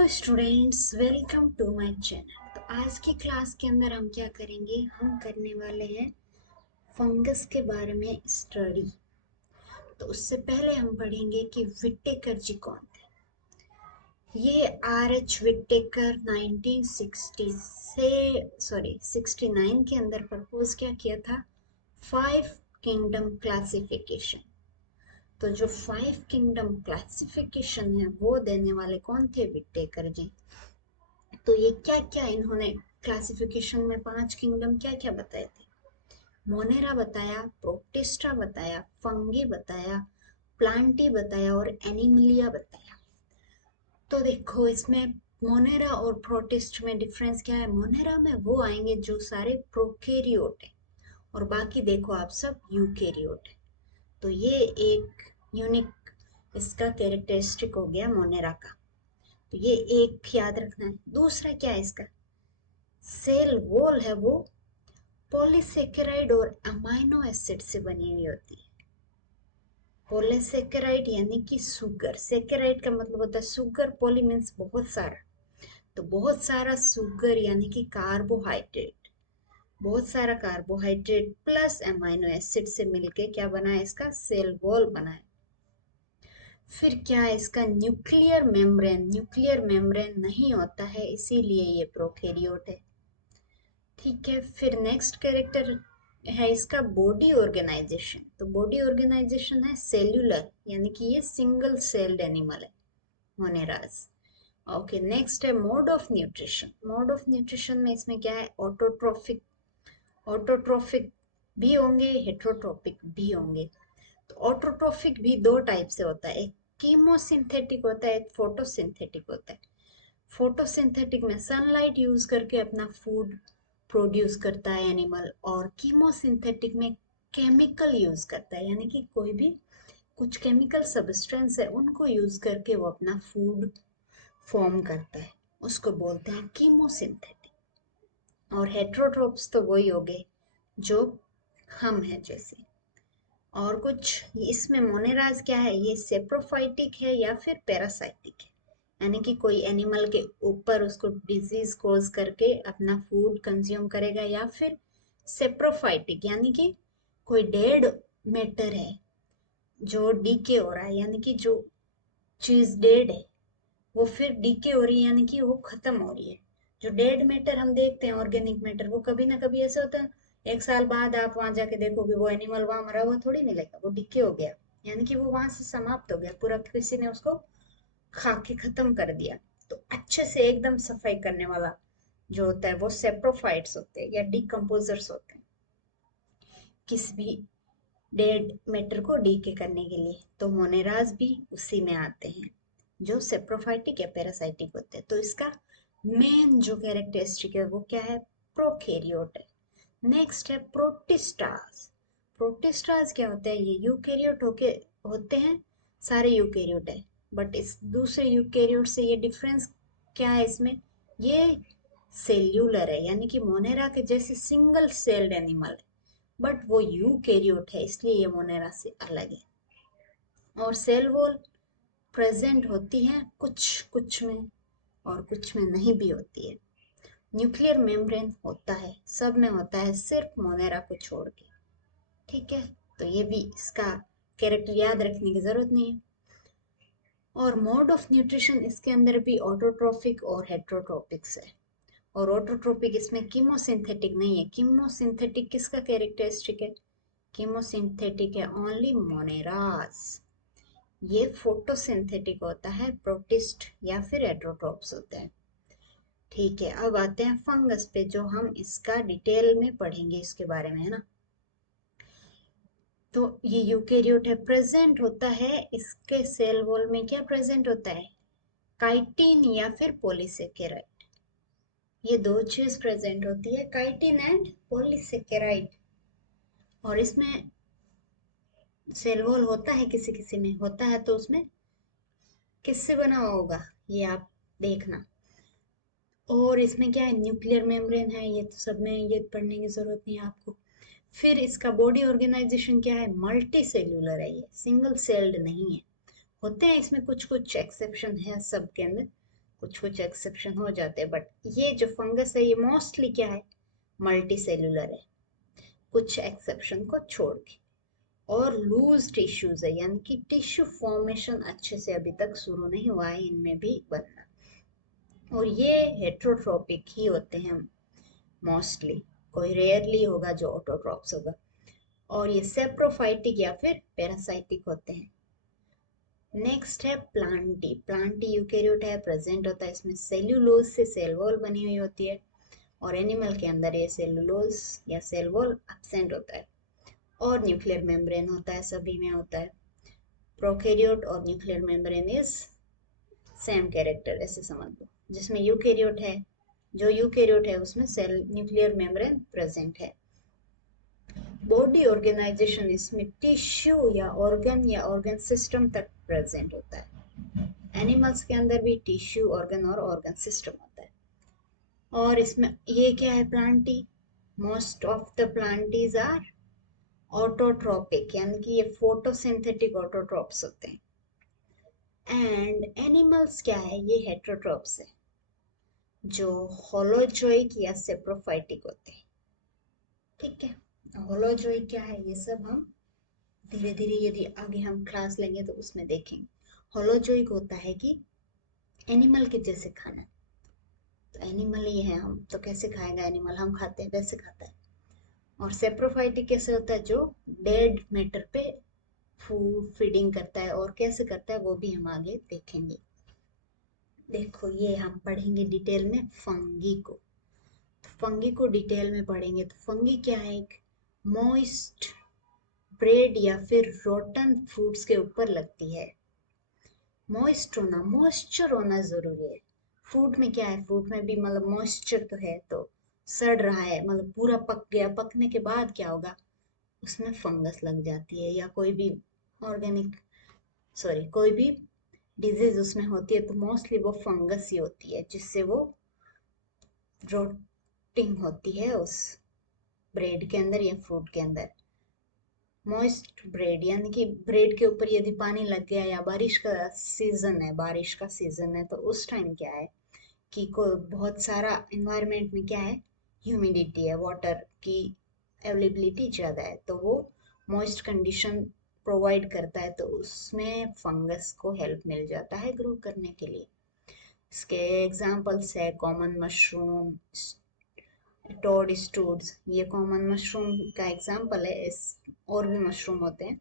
Hello students, welcome to my channel. तो आज की क्लास के अंदर हम क्या करेंगे, हम करने वाले हैं फंगस के बारे में स्टडी। तो उससे पहले हम पढ़ेंगे कि विटेकर जी कौन थे। ये आर एच विटेकर 69 के अंदर प्रपोज क्या किया था, 5 किंगडम क्लासिफिकेशन। तो जो 5 किंगडम क्लासिफिकेशन है वो देने वाले कौन थे, विटेकर जी। तो ये क्या क्या इन्होंने क्लासिफिकेशन में 5 किंगडम क्या क्या बताए थे, मोनेरा बताया, प्रोटिस्टा बताया, फंगी बताया, प्लांटी बताया और एनिमलिया बताया। तो देखो इसमें मोनेरा और प्रोटिस्ट में डिफरेंस क्या है। मोनेरा में वो आएंगे जो सारे प्रोकैरियोट है और बाकी देखो आप सब यूकैरियोट है। तो ये एक यूनिक इसका कैरेक्टरिस्टिक हो गया मोनेरा का। तो ये एक याद रखना है। दूसरा क्या है इसका, सेल वॉल है वो पॉलीसेकेराइड और अमाइनो एसिड से बनी हुई होती है। पॉलीसेकेराइड यानी कि सुगर, सेकेराइड का मतलब होता है सुगर, पॉली मीन्स बहुत सारा, तो बहुत सारा सुगर यानी कि कार्बोहाइड्रेट, बहुत सारा कार्बोहाइड्रेट प्लस अमाइनो एसिड से मिलके क्या बना है, इसका सेल वॉल बना है। फिर क्या है इसका, न्यूक्लियर मेम्ब्रेन, न्यूक्लियर मेम्ब्रेन नहीं होता है इसीलिए ये प्रोकैरियोट है। ठीक है, फिर नेक्स्ट कैरेक्टर है इसका बॉडी ऑर्गेनाइजेशन। तो बॉडी ऑर्गेनाइजेशन है सेल्यूलर यानी कि ये सिंगल सेल्ड एनिमल है मोनेरास। ओके, नेक्स्ट है mode of nutrition. Mode of nutrition में इसमें क्या है, ऑटोट्रोफिक, ऑटोट्रोफिक भी होंगे, हेट्रोट्रोपिक भी होंगे। तो ऑटोट्रोफिक भी दो टाइप से होता है, एक कीमोसिंथेटिक होता है, एक फोटोसिंथेटिक होता है। फोटोसिंथेटिक में सनलाइट यूज करके अपना फूड प्रोड्यूस करता है एनिमल, और कीमोसिंथेटिक में केमिकल यूज करता है यानी कि कोई भी कुछ केमिकल सब्सटेंस है उनको यूज करके वो अपना फूड फॉर्म करता है, उसको बोलते हैं कीमोसिंथेटिक। और हेट्रोट्रोप्स तो वही हो गए जो हम हैं जैसे। और कुछ इसमें मोनेराज क्या है, ये सेप्रोफाइटिक है या फिर पैरासाइटिक है, यानी कि कोई एनिमल के ऊपर उसको डिजीज कोज करके अपना फूड कंज्यूम करेगा, या फिर सेप्रोफाइटिक यानी कि कोई डेड मैटर है जो डीके हो रहा है, यानी कि जो चीज डेड है वो फिर डीके हो रही है यानी कि वो खत्म हो रही है। जो डेड मैटर हम देखते हैं, ऑर्गेनिक मैटर, वो कभी ना कभी ऐसे होता है, 1 साल बाद आप वहां जाके देखोगे वो एनिमल वहां मरा हुआ थोड़ी मिलेगा, वो डिके हो गया यानी कि वो वहां से समाप्त हो गया पूरा, किसी ने उसको खा के खत्म कर दिया। तो अच्छे से एकदम सफाई करने वाला जो होता है वो सेप्रोफाइट्स होते हैं या डिकम्पोजर्स होते हैं, किसी भी डेड मैटर को डीके करने के लिए। तो मोनेराज भी उसी में आते हैं जो सेप्रोफाइटिक या पैरासाइटिक होते हैं। तो इसका मेन जो कैरेक्टरिस्टिक है वो क्या है, प्रोकैरियोट है। नेक्स्ट है प्रोटिस्टास। प्रोटिस्टास क्या होता है, ये यूकैरियोट होते हैं, सारे यूकैरियोट है, बट इस दूसरे यूकैरियोट से ये डिफरेंस क्या है इसमें, ये सेल्यूलर है यानी कि मोनेरा के जैसे सिंगल सेल्ड एनिमल है, बट वो यूकैरियोट है इसलिए ये मोनेरा से अलग है। और सेल वॉल प्रेजेंट होती है कुछ कुछ में और कुछ में नहीं भी होती है। न्यूक्लियर मेम्ब्रेन होता है, सब में होता है सिर्फ मोनेरा को छोड़ के। ठीक है, तो ये भी इसका कैरेक्टर याद रखने की जरूरत नहीं है। और मोड ऑफ न्यूट्रिशन इसके अंदर भी ऑटोट्रोफिक और हेट्रोट्रोपिक्स है। और ऑटोट्रोपिक इसमें कीमोसिंथेटिक नहीं है। कीमोसिंथेटिक किसका कैरेक्टरिस्टिक है, कीमोसिंथेटिक है ओनली मोनेरास। ये फोटोसिंथेटिक होता है प्रोटिस्ट या फिर हेट्रोट्रोप्स होते हैं। ठीक है, अब आते हैं फंगस पे जो हम इसका डिटेल में पढ़ेंगे इसके बारे में, है ना। तो ये यूकेरियोट है, प्रेजेंट होता है इसके सेल वॉल में क्या प्रेजेंट होता है, काइटिन या फिर पॉलीसेकेराइड। ये दो चीज प्रेजेंट होती है, काइटिन एंड पॉलीसेकेराइड। और इसमें सेल वॉल होता है, किसी किसी में होता है, तो उसमें किससे बना हुआ होगा ये आप देखना। और इसमें क्या है, न्यूक्लियर मेम्ब्रेन है, ये तो सब में ये पढ़ने की जरूरत नहीं है आपको। फिर इसका बॉडी ऑर्गेनाइजेशन क्या है, मल्टी सेल्यूलर है, ये सिंगल सेल्ड नहीं है। होते हैं इसमें कुछ कुछ एक्सेप्शन है सब के अंदर, कुछ कुछ एक्सेप्शन हो जाते हैं, बट ये जो फंगस है ये मोस्टली क्या है, मल्टी सेलुलर है, कुछ एक्सेप्शन को छोड़ के। और लूज टिश्यूज है, यानी कि टिश्यू फॉर्मेशन अच्छे से अभी तक शुरू नहीं हुआ है इनमें भी बनना, और ये हेट्रोट्रोपिक ही होते हैं मोस्टली, कोई रेयरली होगा जो ऑटोट्रॉप्स होगा। और ये सेप्रोफाइटिक या फिर पैरासाइटिक होते हैं। नेक्स्ट है प्लांटी। प्लांटी यूकेरियोट है, प्रेजेंट होता है इसमें सेल्यूलोज से सेल वॉल बनी हुई होती है, और एनिमल के अंदर ये सेल्यूलोज या सेल वॉल एब्सेंट होता है, और न्यूक्लियर मेम्ब्रेन होता है, सभी में होता है। प्रोकैरियोट और nuclear membrane is same character, ऐसे समझ लो। जिसमें यूकेरियोट है, जो यूकेरियोट है उसमें सेल न्यूक्लियर मेम्ब्रेन प्रेजेंट है। बॉडी ऑर्गेनाइजेशन इसमें टिश्यू या ऑर्गन सिस्टम तक प्रेजेंट होता है। एनिमल्स के अंदर भी टिश्यू, ऑर्गन और ऑर्गन सिस्टम होता है। और इसमें ये क्या है, plantae, most of the plantaes are autotrophic, यानी कि ये फोटोसिंथेटिक ऑटोट्रोप्स होते हैं। एंड एनिमल्स क्या है, ये हेट्रोट्रोप्स है, जो होलोजोइक या सेप्रोफाइटिक होते हैं। ठीक है, होलोजोइक क्या है ये सब हम धीरे धीरे यदि आगे हम क्लास लेंगे तो उसमें देखेंगे। होलोजोइक होता है कि एनिमल के जैसे खाना, तो एनिमल ही है हम, तो कैसे खाएगा एनिमल, हम खाते हैं वैसे खाता है। और सेप्रोफाइटिक कैसे होता है, जो डेड मैटर पे फूड फीडिंग करता है, और कैसे करता है वो भी हम आगे देखेंगे। देखो ये हम पढ़ेंगे डिटेल में फंगी को। तो फंगी को डिटेल में पढ़ेंगे। तो फंगी क्या है, एक मॉइस्ट ब्रेड या फिर रोटन फ्रूट्स के ऊपर लगती है। मॉइस्ट होना, मॉइस्चर होना जरूरी है। फ्रूट में क्या है, फ्रूट में भी मतलब मॉइस्चर तो है, तो सड़ रहा है मतलब पूरा पक गया, पकने के बाद क्या होगा, उसमें फंगस लग जाती है, या कोई भी ऑर्गेनिक सॉरी कोई भी डिजीज उसमें होती है, तो मोस्टली वो फंगस ही होती है, जिससे वो रोटिंग होती है उस ब्रेड के अंदर या फ्रूट के अंदर। मॉइस्ट ब्रेड यानी कि ब्रेड के ऊपर यदि पानी लग गया, या बारिश का सीजन है, बारिश का सीजन है, तो उस टाइम क्या है कि कोई बहुत सारा इन्वायरमेंट में क्या है, ह्यूमिडिटी है, वाटर की अवेलेबिलिटी ज़्यादा है, तो वो मॉइस्ट कंडीशन प्रोवाइड करता है, तो उसमें फंगस को हेल्प मिल जाता है ग्रो करने के लिए। इसके एग्जाम्पल्स है कॉमन मशरूम, टोड स्टूड्स, ये कॉमन मशरूम का एग्जाम्पल है। इस और भी मशरूम होते हैं,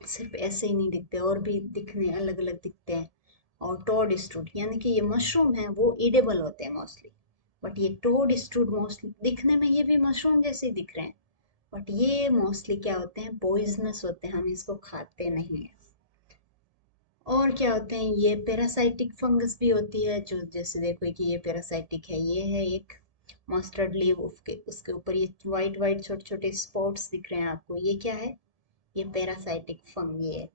सिर्फ ऐसे ही नहीं दिखते, और भी दिखने अलग अलग दिखते हैं। और टोड स्टूड यानी कि ये मशरूम है वो ईडेबल होते हैं मोस्टली, बट ये टोड स्टूड मोस्टली दिखने में ये भी मशरूम जैसे ही दिख रहे हैं, बट ये मोस्टली क्या होते हैं, पॉइजनस होते हैं, हम इसको खाते नहीं हैं। और क्या होते हैं, ये पैरासाइटिक फंगस भी होती है, जो जैसे देखो कि ये पैरासाइटिक है, ये है एक मस्टर्ड लीव, उसके उसके ऊपर ये वाइट वाइट छोटे छोटे स्पॉट्स दिख रहे हैं आपको, ये क्या है, ये पैरासाइटिक फंगी है।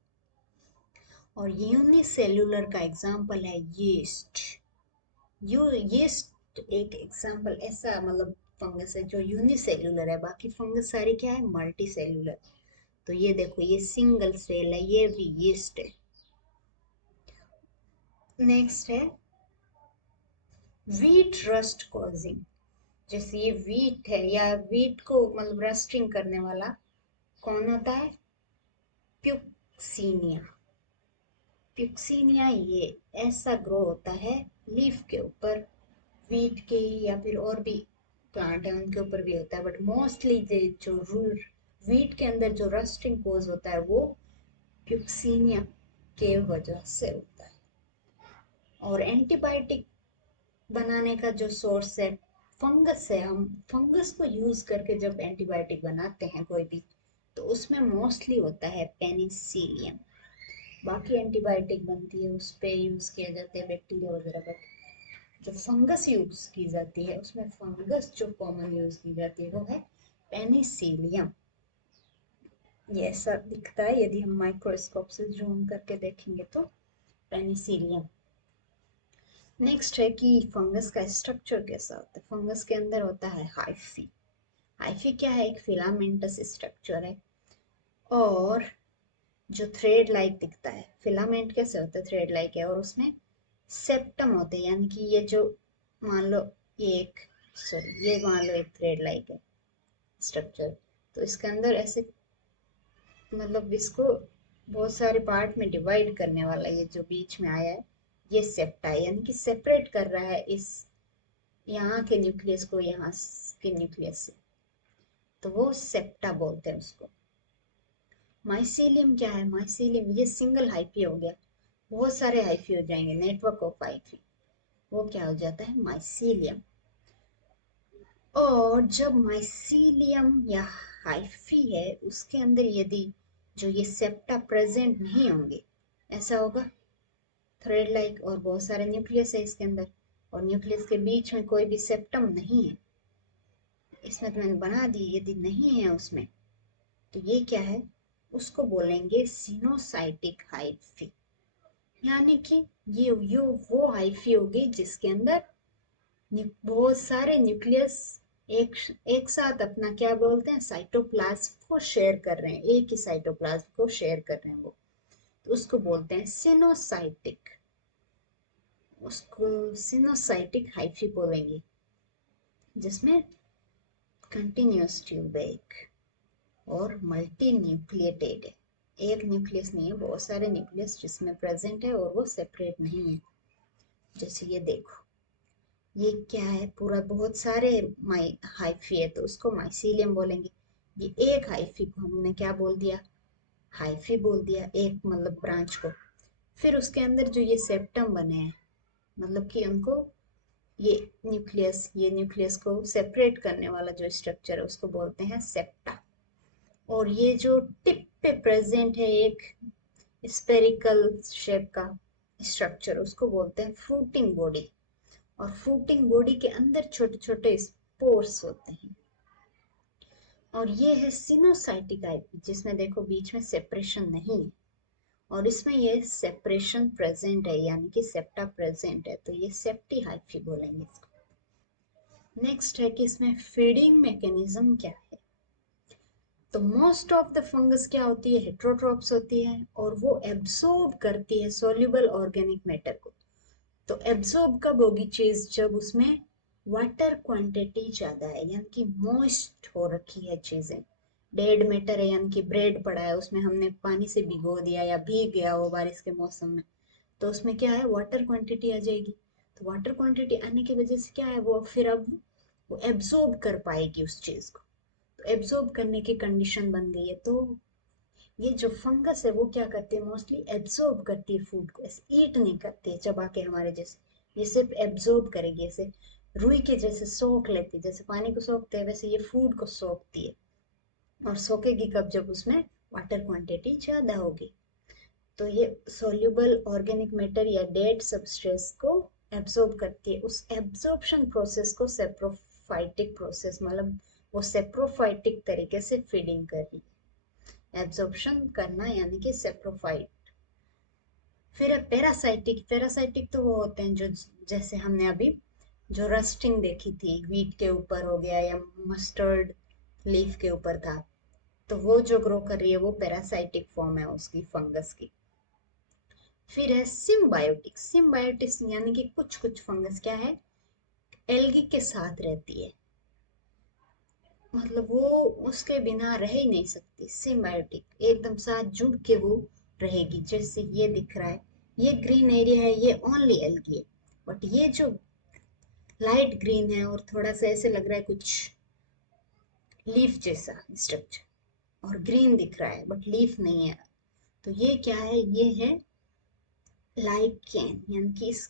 और यूनिसेल्यूलर का एग्जाम्पल है यीस्ट। यीस्ट एक एग्जाम्पल ऐसा मतलब फंगस है जो यूनिसेल्यूलर है, बाकी फंगस सारी क्या है, मल्टी सेल्यूलर। तो ये देखो ये सिंगल सेल है, ये भी यीस्ट है। नेक्स्ट है वीट रस्ट कॉजिंग। जैसे ये वीट है, या वीट को मतलब रस्टिंग करने वाला कौन होता है, प्यूक्सीनिया। प्यूक्सीनिया ये ऐसा ग्रो होता है लीफ के ऊपर, वीट के या फिर और भी प्लांट है उनके ऊपर भी होता है, बट मोस्टली जो वीट के अंदर जो रस्टिंग कोज होता है वो प्यूक्सीनिया के वजह से होता है। और एंटीबायोटिक बनाने का जो सोर्स है फंगस है, हम फंगस को यूज करके जब एंटीबायोटिक बनाते हैं कोई भी, तो उसमें मोस्टली होता है पेनिसिलियम। बाकी एंटीबायोटिक बनती है उस पे यूज किया जाता है बैक्टीरिया वगैरह, बट जो फंगस यूज की जाती है उसमें फंगस जो कॉमन यूज की जाती है वो है पेनिसिलियम। ये ऐसा दिखता है यदि हम माइक्रोस्कोप से जूम करके देखेंगे तो, पेनिसिलियम। नेक्स्ट है कि फंगस का स्ट्रक्चर कैसा होता है। फंगस के अंदर होता है हाइफी। हाइफी क्या है, एक फिलामेंटस स्ट्रक्चर है, और जो थ्रेड लाइक दिखता है, फिलामेंट कैसे होता है, थ्रेड लाइक है, और उसमें सेप्टम होते हैं, यानी कि ये जो मान लो एक सॉरी ये मान लो एक थ्रेड लाइक है स्ट्रक्चर, तो इसके अंदर ऐसे मतलब इसको बहुत सारे पार्ट में डिवाइड करने वाला ये जो बीच में आया है ये सेप्टा है, यानी कि सेपरेट कर रहा है इस यहाँ के न्यूक्लियस को यहाँ के न्यूक्लियस से, तो वो सेप्टा बोलते हैं उसको। माइसीलियम क्या है? माइसीलियम ये सिंगल हाइफी हो गया, बहुत सारे हाइफी हो जाएंगे, नेटवर्क ऑफ हाइफी, वो क्या हो जाता है? माइसीलियम। और जब माइसीलियम या हाइफी है उसके अंदर यदि जो ये सेप्टा प्रेजेंट नहीं होंगे, ऐसा होगा थ्रेड लाइक और बहुत सारे न्यूक्लियस है इसके अंदर, और न्यूक्लियस के बीच में कोई भी सेप्टम नहीं है, इसमें तो मैंने बना दी, यदि नहीं है उसमें तो ये क्या है? उसको बोलेंगे सिनोसाइटिक हाइफी, यानी कि ये वो हाइफी होगी जिसके अंदर बहुत सारे न्यूक्लियस एक एक साथ अपना क्या बोलते हैं साइटोप्लाज्म को शेयर कर रहे हैं, एक ही साइटोप्लाज्म को शेयर कर रहे हैं वो, तो उसको बोलते हैं सिनोसाइटिक, उसको सिनोसाइटिक हाइफी बोलेंगे, जिसमें कंटिन्यूस ट्यूब है एक और मल्टी न्यूक्लिएटेड है, एक न्यूक्लियस नहीं है, बहुत सारे न्यूक्लियस जिसमें प्रेजेंट है और वो सेपरेट नहीं है। जैसे ये देखो ये क्या है, पूरा बहुत सारे माइ हाइफी है तो उसको माइसीलियम बोलेंगे। ये एक हाइफी को हमने क्या बोल दिया? हाइफी बोल दिया, एक मतलब ब्रांच को। फिर उसके अंदर जो ये सेप्टम बने हैं, मतलब कि उनको ये न्यूक्लियस को सेपरेट करने वाला जो स्ट्रक्चर है उसको बोलते हैं सेप्टा। और ये जो टिप पे प्रेजेंट है एक स्पेरिकल शेप का स्ट्रक्चर, उसको बोलते हैं फ्रूटिंग बॉडी। और फ्रूटिंग बॉडी के अंदर छोटे छोटे स्पोर्स होते हैं। और ये है सिनोसाइटिक आईपी, जिसमें देखो बीच में सेपरेशन नहीं है, और इसमें ये सेपरेशन प्रेजेंट है, यानी कि सेप्टा प्रेजेंट है, तो ये सेप्टी हाइफी बोलेंगे इसको। नेक्स्ट है कि इसमें फीडिंग मैकेनिज्म क्या है। तो मोस्ट ऑफ द फंगस क्या होती है? हेट्रोट्रॉप्स होती है, और वो एब्सॉर्ब करती है सोल्यूबल ऑर्गेनिक मैटर को। तो एब्सॉर्ब कब होगी चीज? जब उसमें वाटर क्वांटिटी ज्यादा है, यानी कि मॉइस्ट हो रखी है चीजें, डेड मैटर है, यानी कि ब्रेड पड़ा है उसमें हमने पानी से भिगो दिया या भीग गया हो बारिश के मौसम में, तो उसमें क्या है? वाटर क्वांटिटी आ जाएगी। तो वाटर क्वांटिटी आने की वजह से क्या है, वो फिर अब वो एब्सॉर्ब कर पाएगी उस चीज को, तो एब्सॉर्ब करने की कंडीशन बन गई है। तो ये जो फंगस है वो क्या करती है? मोस्टली एब्सॉर्ब करती है फूड को, ऐसे ईट नहीं करती है चबा के हमारे जैसे, ये सिर्फ एब्सॉर्ब करेगी, ऐसे रुई के जैसे सोख लेती है, जैसे पानी को सोखते हैं वैसे ये फूड को सोखती है। और सोखेगी कब? जब उसमें वाटर क्वांटिटी ज्यादा होगी। तो ये सोल्यूबल ऑर्गेनिक मैटर या डेड सबस्ट्रेट्स को एब्सॉर्ब करती है। उस एब्सॉर्प्शन प्रोसेस को सेप्रोफाइटिक प्रोसेस, मतलब वो सेप्रोफाइटिक तरीके से फीडिंग कर रही है। एब्जॉर्प्शन करना यानी कि सेप्रोफाइट। फिर है पैरासाइटिक। पैरासाइटिक तो वो होते हैं जो जैसे हमने अभी जो रस्टिंग देखी थी, वीट के ऊपर हो गया या मस्टर्ड लीफ के ऊपर था, तो वो जो ग्रो कर रही है वो पैरासाइटिक फॉर्म है उसकी, फंगस की। फिर है सिम्बायोटिक। सिम्बायोटिक्स यानी कि कुछ कुछ फंगस क्या है, एल्गी के साथ रहती है, मतलब वो उसके बिना रह ही नहीं सकती। सिम्बायोटिक एकदम साथ जुड़ के वो रहेगी। जैसे ये दिख रहा है, ये ग्रीन एरिया है, ये ओनली एल्गी है, बट ये जो लाइट ग्रीन है और थोड़ा सा ऐसे लग रहा है कुछ लीफ जैसा स्ट्रक्चर, और ग्रीन दिख रहा है बट लीफ नहीं है, तो ये क्या है? ये है लाइकेन, यानी कि इस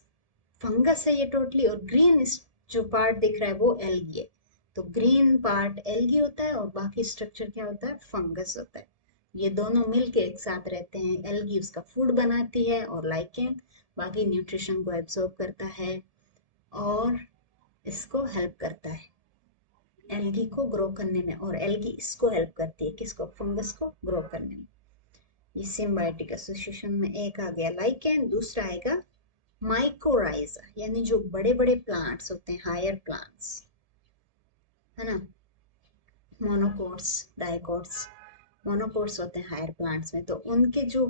फंगस है ये टोटली, और ग्रीन जो पार्ट दिख रहा है वो एल्गी है। तो ग्रीन पार्ट एल्गी होता है और बाकी स्ट्रक्चर क्या होता है? फंगस होता है। ये दोनों मिलके एक साथ रहते हैं, एल्गी उसका फूड बनाती है और लाइकेन बाकी न्यूट्रिशन को एब्सॉर्ब करता है और इसको हेल्प करता है एल्गी को ग्रो करने में, और एल्गी इसको हेल्प करती है किसको? फंगस को ग्रो करने में। ये सिम्बायोटिक एसोसिएशन में एक आ गया लाइकेन, दूसरा आएगा माइकोराइजा, यानी जो बड़े बड़े प्लांट्स होते हैं, हायर प्लांट्स है ना, मोनोकोट्स डाइकोट्स, मोनोकोट्स होते हैं हायर प्लांट्स में, तो उनके जो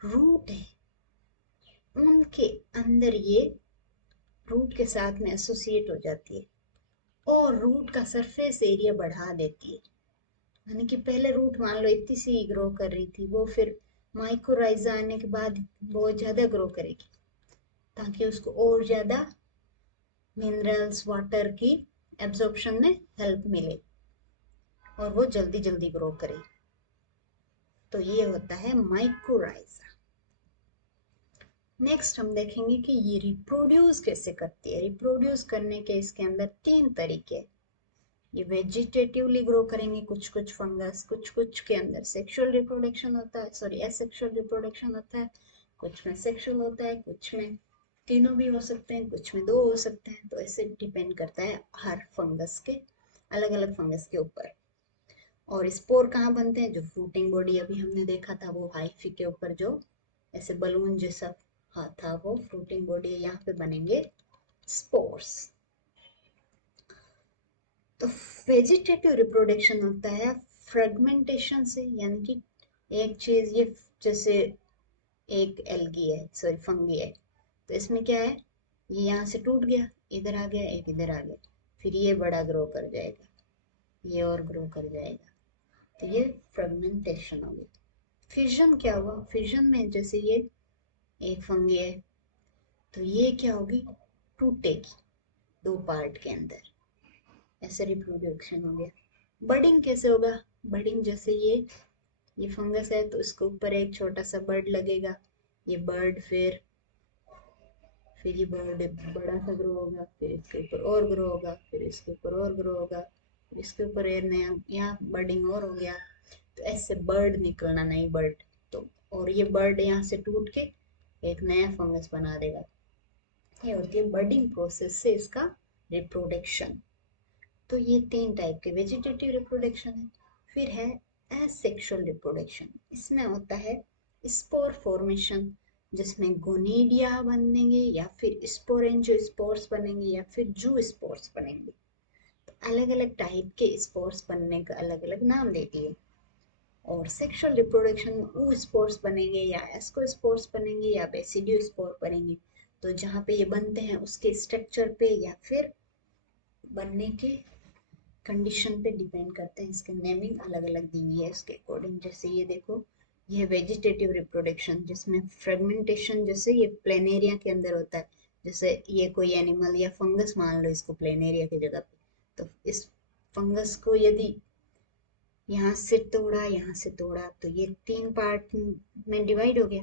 रूट है उनके अंदर ये रूट के साथ में एसोसिएट हो जाती है और रूट का सरफेस एरिया बढ़ा देती है। यानी कि पहले रूट मान लो इतनी सी ग्रो कर रही थी, वो फिर माइक्रोराइजा आने के बाद बहुत ज़्यादा ग्रो करेगी ताकि उसको और ज़्यादा मिनरल्स वाटर की एब्जॉर्प्शन में हेल्प मिले और वो जल्दी जल्दी ग्रो करे। तो ये होता है माइक्रोराइजा। नेक्स्ट हम देखेंगे कि ये रिप्रोड्यूस कैसे करती है। रिप्रोड्यूस करने के इसके अंदर 3 तरीके। ये वेजिटेटिवली ग्रो करेंगे कुछ कुछ फंगस, कुछ कुछ के अंदर सेक्सुअल रिप्रोडक्शन होता है, सॉरी एसेक्सुअल रिप्रोडक्शन होता है, कुछ में सेक्सुअल होता है, कुछ में तीनों भी हो सकते हैं, कुछ में 2 हो सकते हैं। तो ऐसे डिपेंड करता है हर फंगस के, अलग अलग फंगस के ऊपर। और स्पोर कहाँ बनते हैं? जो फ्रूटिंग बॉडी अभी हमने देखा था वो हाइफी के ऊपर जो ऐसे बलून जैसा हाँ था, वो फ्रूटिंग बॉडी यहाँ पे बनेंगे स्पोर्स। तो वेजिटेटिव रिप्रोडक्शन होता है फ्रेगमेंटेशन से, यानी कि एक चीज ये जैसे एक एल्गी है, सॉरी फंगी है, तो इसमें क्या है, ये यहाँ से टूट गया, इधर आ गया, एक इधर आ गया, फिर ये बड़ा ग्रो कर जाएगा, ये और ग्रो कर जाएगा, तो ये फ्रेगमेंटेशन हो गई। फिजन क्या हुआ? फिजन में जैसे ये एक फंगी है तो ये क्या होगी, टूटेगी 2 पार्ट के अंदर, ऐसे रिप्रोडक्शन हो गया। बडिंग कैसे होगा? बडिंग जैसे ये फंगस है तो इसके ऊपर एक छोटा सा बर्ड लगेगा, ये बर्ड फिर ये बर्ड बड़ा सा ग्रो होगा, फिर इसके ऊपर और ग्रो होगा, फिर इसके ऊपर और ग्रो होगा, फिर इसके ऊपर एक नया यहाँ बर्डिंग और हो गया, तो ऐसे बर्ड निकलना, नई बर्ड। तो और ये बर्ड यहाँ से टूट के एक नया फंगस बना देगा। ये होती है बर्डिंग प्रोसेस से इसका रिप्रोडक्शन। तो ये 3 टाइप के वेजिटेटिव रिप्रोडक्शन है। फिर है एसेक्सुअल रिप्रोडक्शन। इसमें होता है स्पोर फॉर्मेशन, जिसमें गोनीडिया बनेंगे या फिर स्पोरेंजियोस्पोर्स बनेंगे या फिर जू स्पोर्स बनेंगे। तो अलग अलग टाइप के स्पोर्स बनने का अलग अलग नाम देती है। और सेक्सुअल रिप्रोडक्शन में ऊ स्पोर्स बनेंगे या एस्कोस्पोर्स बनेंगे या बेसिडियो स्पोर बनेंगे। तो जहाँ पे ये बनते हैं उसके स्ट्रक्चर पे या फिर बनने के कंडीशन पे डिपेंड करते हैं। इसके नेमिंग अलग अलग दी हुई है उसके अकॉर्डिंग। जैसे ये देखो, ये वेजिटेटिव रिप्रोडक्शन जिसमें फ्रेगमेंटेशन जैसे ये प्लेनेरिया के अंदर होता है। जैसे ये कोई एनिमल या फंगस मान लो इसको प्लेनेरिया की जगह पे, तो इस फंगस को यदि यहाँ से तोड़ा तो ये 3 पार्ट में डिवाइड हो गया।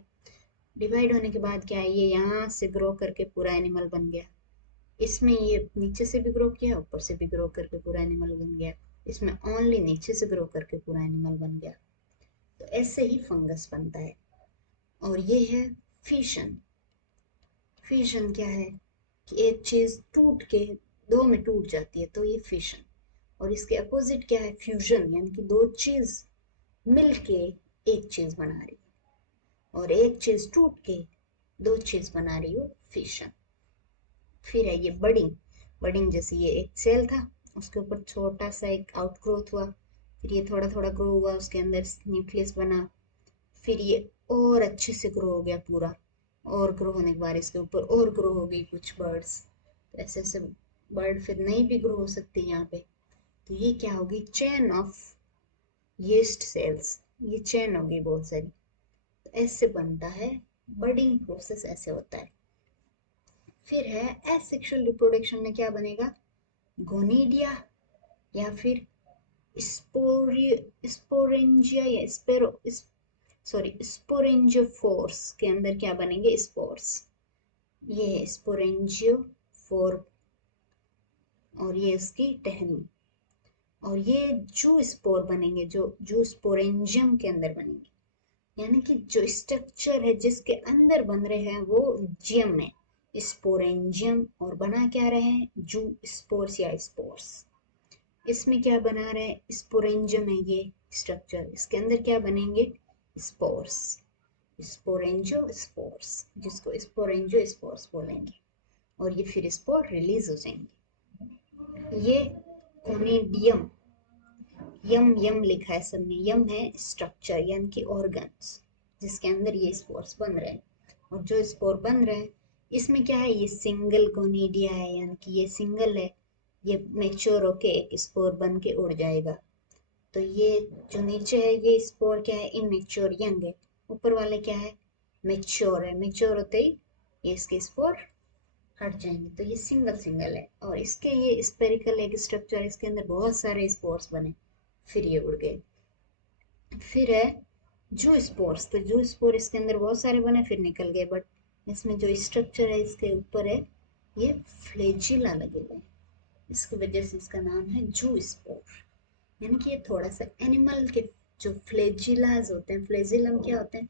डिवाइड होने के बाद क्या है, ये यहाँ से ग्रो करके पूरा एनिमल बन गया। इसमें ये नीचे से भी ग्रो किया, ऊपर से भी ग्रो करके पूरा एनिमल बन गया। इसमें ओनली नीचे से ग्रो करके पूरा एनिमल बन गया। तो ऐसे ही फंगस बनता है। और ये है फिशन। फिशन क्या है कि एक चीज टूट के 2 में टूट जाती है, तो ये फिशन। और इसके अपोजिट क्या है, फ्यूजन, यानी कि 2 चीज मिलके एक चीज बना रही है, और एक चीज टूट के 2 चीज बना रही हो, फिशन। फिर है ये बडिंग। बडिंग जैसे ये एक सेल था, उसके ऊपर छोटा सा एक आउटग्रोथ हुआ, फिर ये थोड़ा थोड़ा ग्रो हुआ, उसके अंदर न्यूक्लियस बना, फिर ये और अच्छे से ग्रो हो गया पूरा, और ग्रो होने के बाद इसके ऊपर और ग्रो हो गई कुछ बर्ड्स। तो ऐसे ऐसे बर्ड फिर नहीं भी ग्रो हो सकती यहाँ पे। तो ये क्या होगी, चेन ऑफ यीस्ट सेल्स, ये चेन होगी बहुत सारी। तो ऐसे बनता है बडिंग प्रोसेस, ऐसे होता है। फिर है एसेक्सुअल रिप्रोडक्शन में क्या बनेगा, गोनीडिया या फिर स्पोरेंजिया या स्पोरेंजियोफोर्स के अंदर क्या बनेंगे, स्पोर्स। ये है स्पोरेंजियोफोर और ये इसकी टहनी। और ये जू स्पोर बनेंगे, जो जू स्पोरेंजियम के अंदर बनेंगे, यानी कि जो स्ट्रक्चर है जिसके अंदर बन रहे हैं वो जियम है, स्पोरेंजियम, और बना क्या रहे हैं, जू स्पोर्स या स्पोर्स। इसमें क्या बना रहे हैं, स्पोरेंजियम है ये स्ट्रक्चर, इसके अंदर क्या बनेंगे, स्पोर्स, स्पोरेंजियो स्पोर्स, जिसको स्पोरेंजियो स्पोर्स बोलेंगे। और ये फिर स्पोर रिलीज हो जाएंगे। ये कोनिडियम, यम यम लिखा है सब में, यम है स्ट्रक्चर यानी कि ऑर्गन्स जिसके अंदर ये स्पोर्स बन रहे हैं। और जो स्पोर बन रहे हैं इसमें क्या है, ये सिंगल गोनीडिया है, यानी कि ये सिंगल है, ये मेच्योर होके एक स्पोर बन के उड़ जाएगा। तो ये जो नीचे है ये स्पोर क्या है, इमेच्योर यंग है, ऊपर वाले क्या है, मेच्योर है। मेच्योर होते ही ये इसके स्पोर हट जाएंगे। तो ये सिंगल सिंगल है और इसके ये स्पेरिकल एक स्ट्रक्चर, इसके अंदर बहुत सारे स्पोर्स बने, फिर ये उड़ गए। फिर है जू स्पोर्स, तो जू स्पोर इसके अंदर बहुत सारे बने फिर निकल गए, बट इसमें जो स्ट्रक्चर है इसके ऊपर है ये फ्लैजिला लगे हुए हैं, इसकी वजह से इसका नाम है जू स्पोर। यानी कि ये थोड़ा सा एनिमल के जो फ्लैजिलाज होते हैं, फ्लैजिलम क्या होते हैं,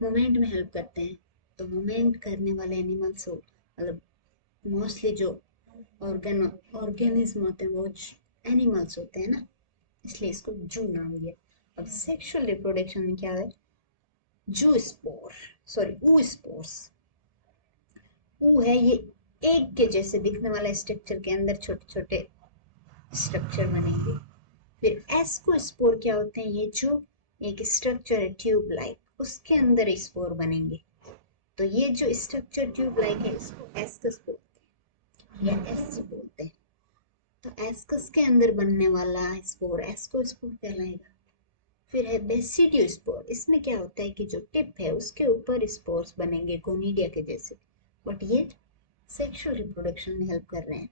मूवमेंट में हेल्प करते हैं। तो मूवमेंट करने वाले एनिमल्स हो, मतलब मोस्टली जो ऑर्गेनिज्म होते हैं वो एनिमल्स होते हैं ना, इसलिए इसको जू नाम दिया। अब सेक्सुअल रिप्रोडक्शन में क्या है, जू स्पोर, सॉरी ऊ स्पोर्स। ऊ है ये एग के जैसे दिखने वाला स्ट्रक्चर के अंदर छोटे छोटे स्ट्रक्चर बनेंगे। फिर एस्कोस्पोर क्या होते हैं, ये जो एक स्ट्रक्चर है ट्यूब लाइक उसके अंदर स्पोर बनेंगे। तो ये जो स्ट्रक्चर ट्यूब लाइक है इसको एस्कस बोलते हैं या एस बोलते हैं। तो एस्कस के अंदर बनने वाला स्पोर एस्कोस्पोर कहलाएगा। फिर है बेसिडियोस्पोर, इसमें क्या होता है कि जो टिप है उसके ऊपर स्पोर्स बनेंगे गोनीडिया के जैसे, बट ये सेक्सुअल रिप्रोडक्शन में हेल्प कर रहे हैं,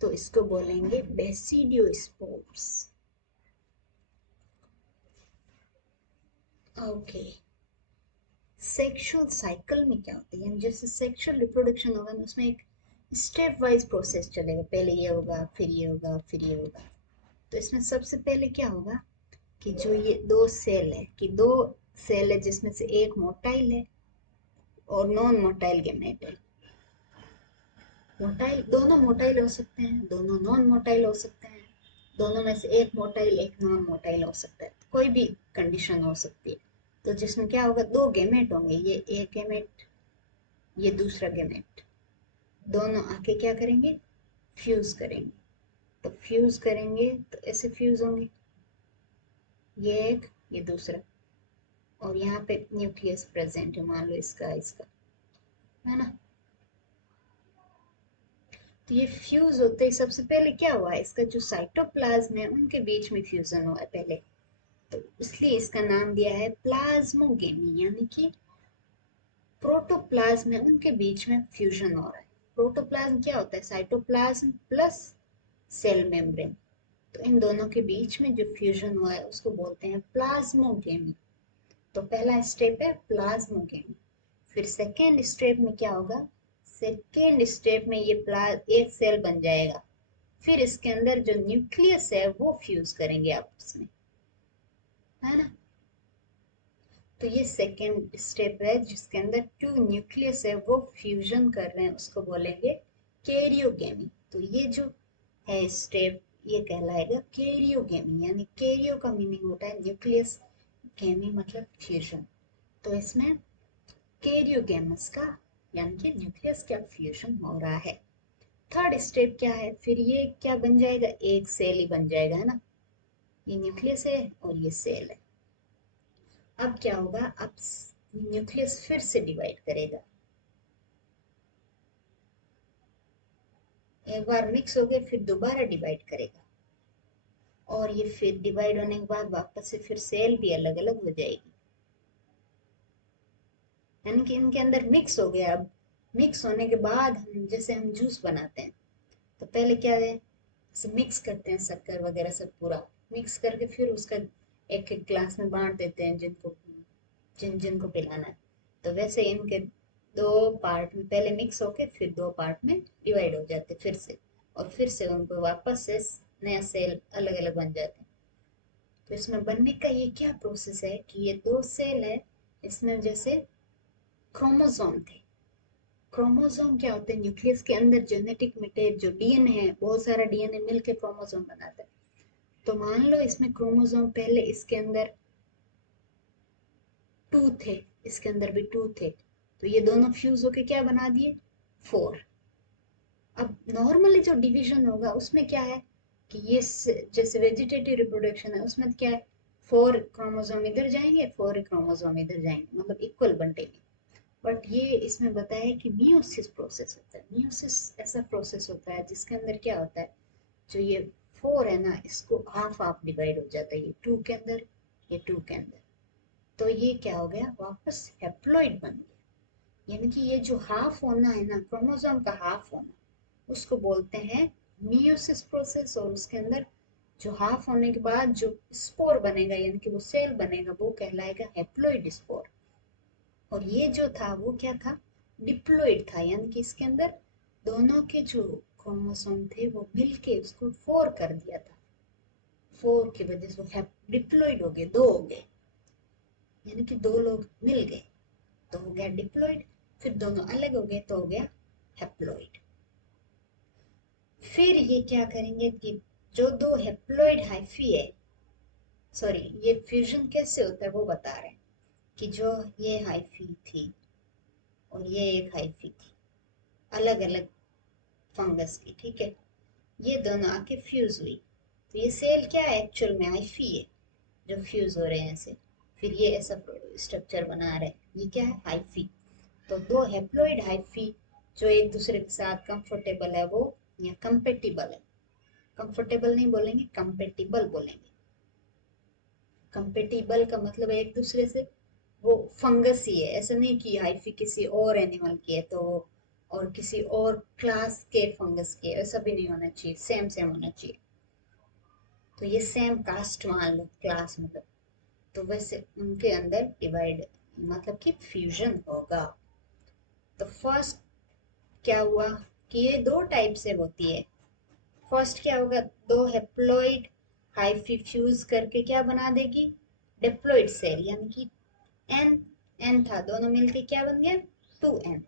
तो इसको बोलेंगे बेसिडियोस्पोर्स। ओके, सेक्सुअल साइकिल में क्या होता है, यानी जैसे सेक्सुअल रिप्रोडक्शन होगा ना उसमें एक स्टेप वाइज प्रोसेस चलेगा, पहले ये होगा फिर ये होगा फिर ये होगा। तो इसमें सबसे पहले क्या होगा कि जो ये दो सेल है, कि दो सेल है जिसमें से एक मोटाइल है और नॉन मोटाइल गेमेट है। मोटाइल दोनों मोटाइल हो सकते हैं, दोनों नॉन मोटाइल हो सकते हैं, दोनों में से एक मोटाइल एक नॉन मोटाइल हो सकता है, कोई भी कंडीशन हो सकती है। तो जिसमें क्या होगा, दो गेमेट होंगे, ये एक गेमेट ये दूसरा गेमेट, दोनों आके क्या करेंगे, फ्यूज करेंगे। तो फ्यूज करेंगे तो ऐसे फ्यूज होंगे, ये एक ये दूसरा, और यहाँ पे न्यूक्लियस प्रेजेंट है, मान लो इसका इसका, है ना। तो ये फ्यूज होते ही सबसे पहले क्या हुआ है, इसका जो साइटोप्लाज्म है उनके बीच में फ्यूजन हुआ है पहले, तो इसलिए इसका नाम दिया है प्लाज्मोगेमी, यानी कि प्रोटोप्लाज्म में उनके बीच में फ्यूजन हो रहा है। प्रोटोप्लाज्म क्या होता है, साइटोप्लाज्म प्लस सेल मेम्ब्रेन, तो इन दोनों के बीच में जो फ्यूजन हुआ है उसको बोलते हैं प्लाज्मोगेमी। तो पहला स्टेप है प्लाज्मोगेमी। फिर सेकेंड स्टेप में क्या होगा, सेकेंड स्टेप में ये एक सेल बन जाएगा, फिर इसके अंदर जो न्यूक्लियस है वो फ्यूज करेंगे आपस में, है ना। तो ये सेकेंड स्टेप है जिसके अंदर टू न्यूक्लियस है वो फ्यूजन कर रहे हैं, उसको बोलेंगे कैरियोगेमी। तो ये जो है स्टेप ये कहलाएगा कैरियोगेमी, यानी कैरियो का मीनिंग होता है न्यूक्लियस, गेमी मतलब फ्यूजन। तो इसमें कैरियोगेमस का यानी कि न्यूक्लियस का फ्यूजन हो रहा है। थर्ड स्टेप क्या है, फिर ये क्या बन जाएगा, एक सेल ही बन जाएगा, है ना। ये न्यूक्लियस है और ये सेल है। अब क्या होगा, अब न्यूक्लियस फिर से डिवाइड करेगा, एक बार मिक्स हो गए फिर दोबारा डिवाइड करेगा, और ये फिर डिवाइड होने के बाद वापस से फिर सेल भी अलग अलग हो जाएगी, यानी कि इनके अंदर मिक्स हो गया। अब मिक्स होने के बाद हम जैसे हम जूस बनाते हैं तो पहले क्या है, जैसे मिक्स करते हैं शक्कर वगैरह सब पूरा मिक्स करके फिर उसका एक एक ग्लास में बांट देते हैं जिनको जिनको पिलाना है। तो वैसे इनके दो पार्ट में पहले मिक्स होके फिर दो पार्ट में डिवाइड हो जाते फिर से, और फिर से उनको वापस से नया सेल अलग अलग बन जाते हैं। तो इसमें बनने का ये क्या प्रोसेस है कि ये दो सेल है, इसमें जैसे क्रोमोसोम थे। क्रोमोसोम क्या होते हैं, न्यूक्लियस के अंदर जेनेटिक मटेरियल जो डीएनए है, बहुत सारा डीएनए मिलके क्रोमोसोम बनाता है। तो मान लो इसमें क्रोमोसोम पहले इसके अंदर टू थे, इसके अंदर भी टू थे, तो ये दोनों फ्यूज होके क्या बना दिए, फोर। अब नॉर्मली जो डिवीजन होगा उसमें क्या है कि ये जैसे वेजिटेटिव रिप्रोडक्शन है उसमें क्या है, फोर क्रोमोसोम इधर जाएंगे फोर क्रोमोसोम इधर जाएंगे, मतलब इक्वल बंटेंगे। बट ये इसमें बताया कि मियोसिस प्रोसेस होता है। मियोसिस ऐसा प्रोसेस होता है जिसके अंदर क्या होता है, जो ये 4 है ना, इसको हाफ हाफ डिवाइड हो जाता है, ये 2 के अंदर, ये 2 के अंदर। तो ये क्या हो गया, वापस हैप्लॉइड बन गया। यानी कि ये जो हाफ होना है ना, क्रोमोसोम का हाफ होना, उसको बोलते हैं मियोसिस प्रोसेस। और उसके अंदर जो हाफ होने के बाद जो स्पोर बनेगा, यानी कि वो सेल बनेगा, वो कहलाएगा हैप्लॉइड स्पोर। और ये जो था वो क्या था, डिप्लॉइड था। यानी कि इसके अंदर दोनों के जो क्रोमोसोम थे वो मिलके उसको 4 कर दिया था। 4 की वजह से वो डिप्लॉइड हो गए, 2 हो गए, यानी कि 2 लोग मिल गए तो हो गया डिप्लॉइड। फिर दोनों अलग हो गए तो हो गया हैप्लॉइड। फिर ये क्या करेंगे कि जो 2 हैप्लॉइड हाइफी है, सॉरी, ये फ्यूजन कैसे होता है वो बता रहे हैं कि जो ये हाइफी थी और ये एक हाइफी थी, अलग अलग फंगस की, ठीक है, ये दोनों आके फ्यूज हुई। तो ये सेल क्या है, एक्चुअल में हाइफी है जो फ्यूज हो रहे हैं ऐसे, फिर ये ऐसा स्ट्रक्चर बना रहे हैं, ये क्या है, हाइफी। तो 2 हैप्लॉइड हाइफी जो एक दूसरे के साथ कंफर्टेबल है वो, या कंपेटिबल है, कंफर्टेबल नहीं बोलेंगे, कंपेटिबल बोलेंगे। कंपेटिबल का मतलब है एक दूसरे से वो फंगस ही है, ऐसा नहीं कि हाइफी किसी और एनिमल की है तो और किसी और क्लास के फंगस की है, ऐसा भी नहीं होना चाहिए, सेम सेम होना चाहिए। तो ये सेम कास्ट मान लो, क्लास मतलब, तो वैसे उनके अंदर डिवाइड मतलब कि फ्यूजन होगा। तो फर्स्ट क्या हुआ कि ये 2 टाइप से होती है। फर्स्ट क्या होगा, 2 हैप्लॉइड हाइफी फ्यूज करके क्या बना देगी, डिप्लॉइड सेल, यानी कि एन, एन था, दोनों मिलके क्या बन गया, 2n।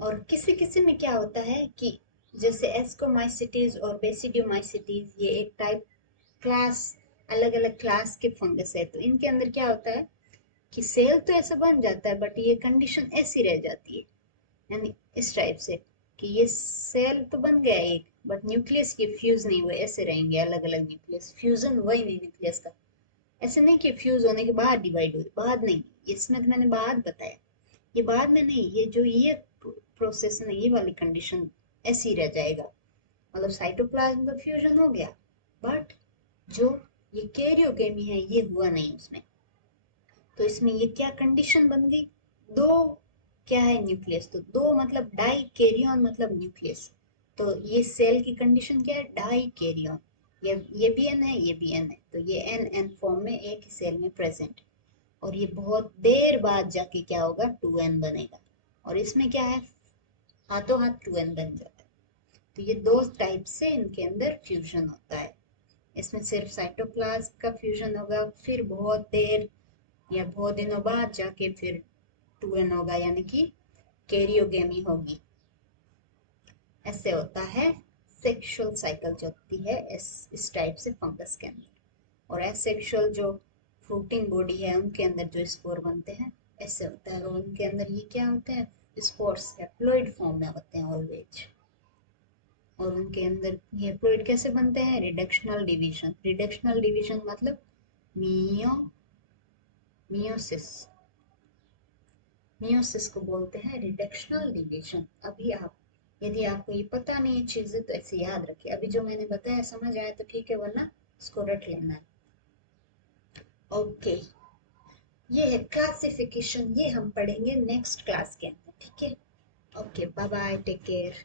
और किसी किसी में क्या होता है कि जैसे एस्कोमाइसिटीज और बेसिडियोमाइसिटीज, ये एक टाइप क्लास, अलग अलग क्लास के फंगस है, तो इनके अंदर क्या होता है कि सेल तो ऐसा बन जाता है बट ये कंडीशन ऐसी रह जाती है, यानी इस टाइप से कि ये सेल तो बन गया एक, बट न्यूक्लियस ये फ्यूज नहीं हुए, ऐसे रहेंगे अलग अलग न्यूक्लियस, फ्यूजन हुआ ही नहीं न्यूक्लियस का। ऐसे नहीं कि फ्यूज होने के बाद डिवाइड हुई, बाद नहीं, इसमें तो मैंने बाद बताया, ये बाद में नहीं, ये जो ये प्रोसेस है ना, ये वाली कंडीशन ऐसी रह जाएगा। मतलब साइटोप्लाज्म तो फ्यूजन हो गया बट जो ये कैरियोकेमी है ये हुआ नहीं उसमें। तो इसमें ये क्या कंडीशन बन गई, 2 क्या है न्यूक्लियस, तो 2 मतलब डाई कैरियन मतलब न्यूक्लियस। तो ये सेल की कंडीशन क्या है, डाई कैरियन, ये भी एन है, ये भी एन है, तो ये एन एन फॉर्म में एक ही सेल में प्रेजेंट। और ये बहुत देर बाद जाके क्या होगा, 2n बनेगा। और इसमें क्या है, हाथों हाथ 2n बन जाता है। तो ये 2 टाइप से इनके अंदर फ्यूजन होता है। इसमें सिर्फ साइटोप्लाज्म का फ्यूजन होगा, फिर बहुत देर या बहुत दिनों बाद जाके फिर 2n होगा, यानी कि कैरियोगेमी होगी। ऐसे होता है सेक्सुअल साइकिल जो होती है इस टाइप से फंगस के अंदर। और एसेक्सुअल जो फ्रूटिंग बॉडी है उनके अंदर जो स्पोर बनते हैं, ऐसे होता है। और उनके अंदर ये क्या होते हैं, स्पोर्स हैप्लॉइड फॉर्म में होते हैं ऑलवेज। और उनके अंदर ये हैप्लॉइड कैसे बनते हैं, रिडक्शनल डिवीजन, रिडक्शनल डिवीजन मतलब मियो मियोसिस, मियोसिस को बोलते हैं रिडक्शनल डिवीजन। अभी आप, यदि आपको ये पता नहीं है चीजें तो ऐसे याद रखिए, अभी जो मैंने बताया समझ आया तो ठीक है, वरना इसको रट लेना है। ओके, ये है क्लासिफिकेशन, ये हम पढ़ेंगे नेक्स्ट क्लास के अंदर, ठीक है। Okay, bye bye, take care.